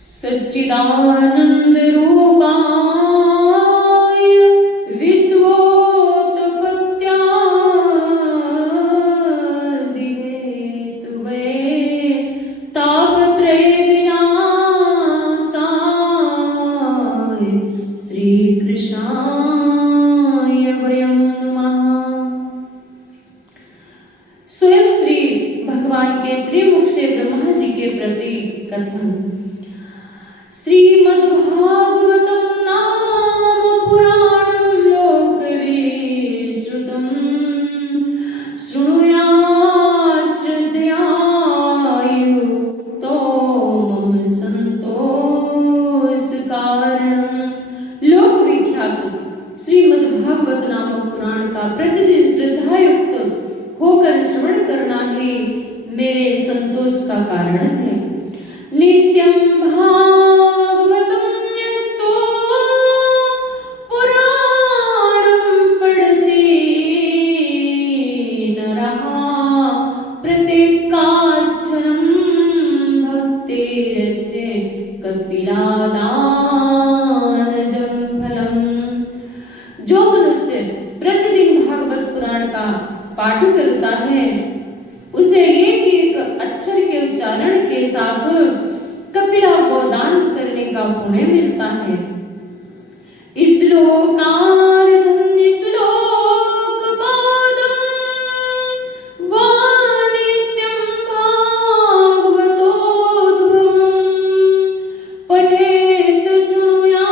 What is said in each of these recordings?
सच्चिदानंद रूपाय विश्वोत्पत्त्यादिहेतवे तापत्रय विनाशाय श्री कृष्णाय वयं नमः। स्वयं श्री भगवान के श्रीमुख से ब्रह्मा जी के प्रति कथन। श्रीमद्भागवतं नाम पुराणं लोकविश्रुतं शृणुयाच्चध्यायुक्तो मम संतोषकारणं। लोक विख्यात श्रीमद्भागवत नामक पुराण का प्रतिदिन श्रद्धायुक्त होकर श्रवण करना ही मेरे संतोष का कारण है। नित्यं भागवतं यस्तो पुराणं पठते नरः प्रत्येकाक्षरं भक्तेरस्य कपिलादानजं फलम्। जो मनुष्य प्रतिदिन भागवत पुराण का पाठ करता है उसे एक एक अक्षर के उच्चारण के साथ कपिला को दान करने का पुण्य मिलता है। श्लोकार्धं श्लोकपादं वा नित्यं भागवतोद्भवं पठेत् शृणुयादयस्तु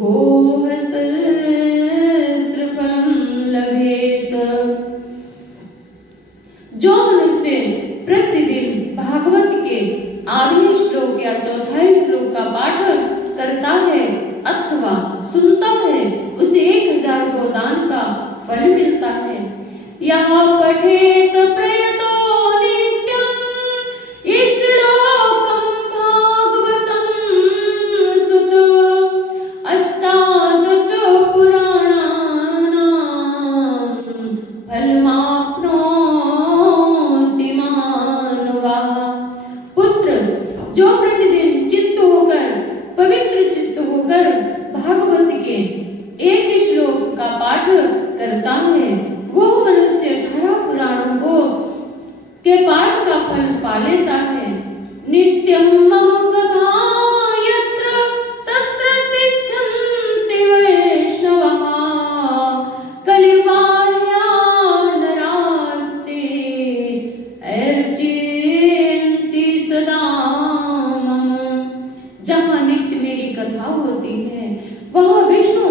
गोहसहस्रफलं लभेत। जो मनुष्य प्रतिदिन भागवत के आधे श्लोक या चौथाई श्लोक का पाठ करता है अथवा सुनता है उसे 1000 गोदान का फल मिलता है। यहाँ पठेत प्रयतो नित्यं श्लोकं भागवतं सुत अष्टादश पुराणानां फलमाप्नोति मानवः। पुत्र, जो प्रतिदिन पवित्र चित्त होकर भागवत के एक श्लोक का पाठ करता है वो मनुष्य 18 पुराणों के पाठ का फल पा लेता है। नित्यं मम कथा यत्र तत्र तिष्ठन्ति वैष्णवः कलिबाह्या नरास्ते अर्चयन्ति सदा मम। जहाँ नित्य मेरी कथा होती है वहाँ विष्णु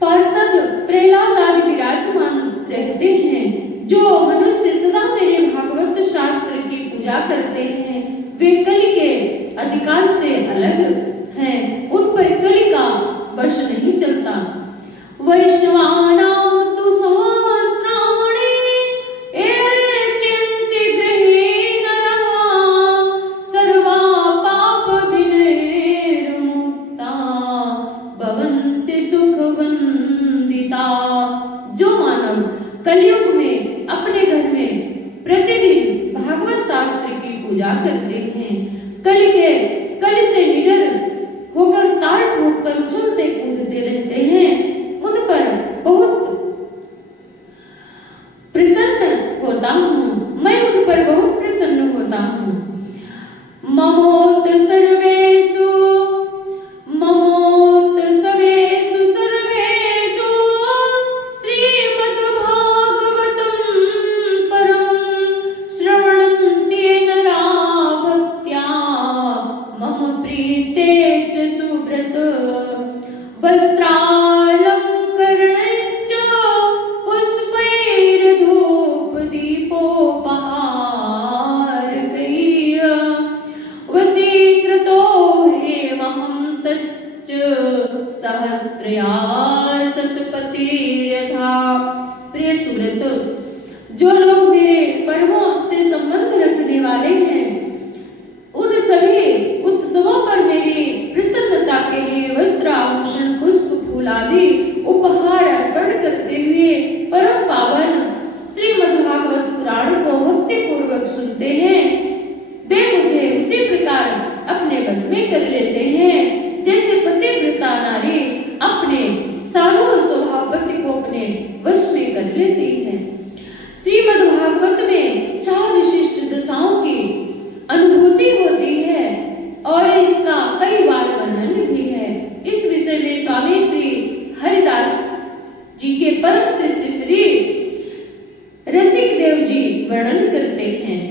पार्षद प्रहलाद आदि विराजमान रहते हैं। जो मनुष्य सदा मेरे भागवत शास्त्र की पूजा करते हैं वे कलि के अधिकार से अलग हैं, उन पर कलि का वश नहीं चलता। वैष्णवानां तु सहस्राणि अर्चन्ति गृहे नरः सर्वा पाप विनैर्मुक्ता भवन्ति सुखवन्दिता। जो मानव कलयुग में अपने घर में प्रतिदिन भागवत शास्त्र की पूजा करते हैं कलि से निडर होकर ताल ठोककर उछलते कूदते रहते हैं उन पर बहुत प्रसन्न होता हूँ, मैं उन पर बहुत प्रसन्न होता हूँ। ममोत सर्वेषु सर्वेषु श्रीमद्भागवतं परं श्रवणन्ति नरा भक्त्या मम प्रीते च सुव्रत वस्त्रालङ्करणैश्च पुष्पैर्धूपदीपोपहारकैः वशीकृतो हेमहं तश्च सहस्त्रया शतपतिर्यथा। प्रिय सुव्रत, जो लोग मेरे पर्वों से संबंध रखने वाले हैं उन सभी उत्सवों पर मेरी प्रसन्नता के लिए वस्त्र आभूषण पुष्प फूल आदि उपहार अर्पण करते हुए परम पावन श्रीमद्भागवत पुराण को भक्ति पूर्वक सुनते हैं वर्णन करते हैं।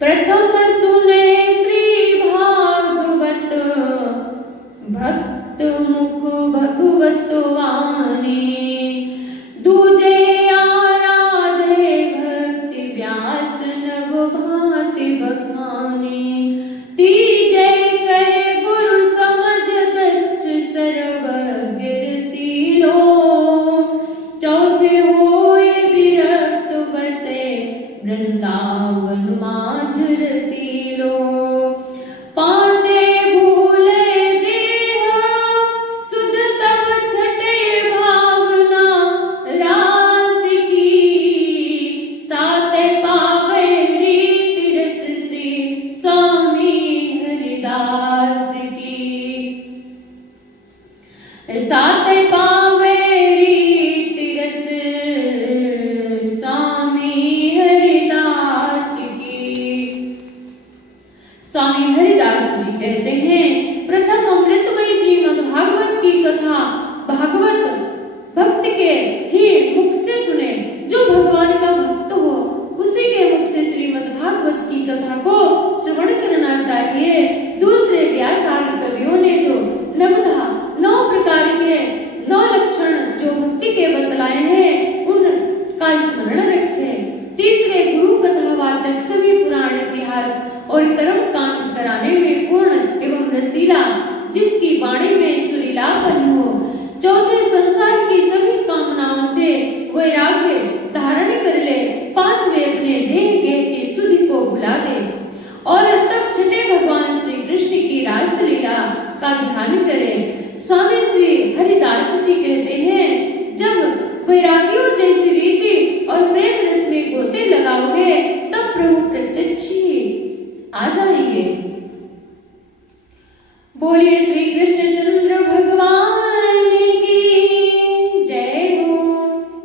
प्रथम सुने श्री भागवत भक्त मुख भगवत वाणी, दूजे आराधे भक्ति व्यास नव भांति बखानी, तीजे करे गुरु समझ दक्ष सर्वज्ञ रसीलो, चौथे होए विरक्त बसे वृंदावन माझ रसीलो, पांचे भूले देह सुध तब छठे भावना रास की, साते पावे रीति रस श्री स्वामी हरिदास की, साते पावे रीति रस स्वामी हरिदास की। स्वामी हरिदास जी कहते हैं, प्रथम अमृतमयी श्रीमद् भागवत की कथा भागवत भक्त के ही मुख से सुने। जो भगवान का भक्त हो उसी के मुख से श्रीमद् भागवत की कथा को श्रवण करना चाहिए। दूसरे व्यास आदि कवियों ने जो नवधा 9 प्रकार के 9 लक्षण जो भक्ति के बतलाए हैं उनका स्मरण रखे। तीसरे गुरु कथावाचक सभी पुराण इतिहास और कर्म कांड कराने में पूर्ण एवं रसीला, जिसकी वाणी में सुरीलापन हो। चौथे संसार की सभी कामनाओं से वैराग्य धारण कर ले। पांचवे अपने देह गेह की सुधि को भुला दे और तब छठे भगवान श्री कृष्ण की रासलीला का ध्यान करे। स्वामी श्री हरिदास जी कहते हैं, जब वैरागियों जैसी रीति और प्रेम रस में गोते लगाओगे तब प्रभु प्रत्यक्ष ही आ जाएंगे। बोलिए श्री कृष्ण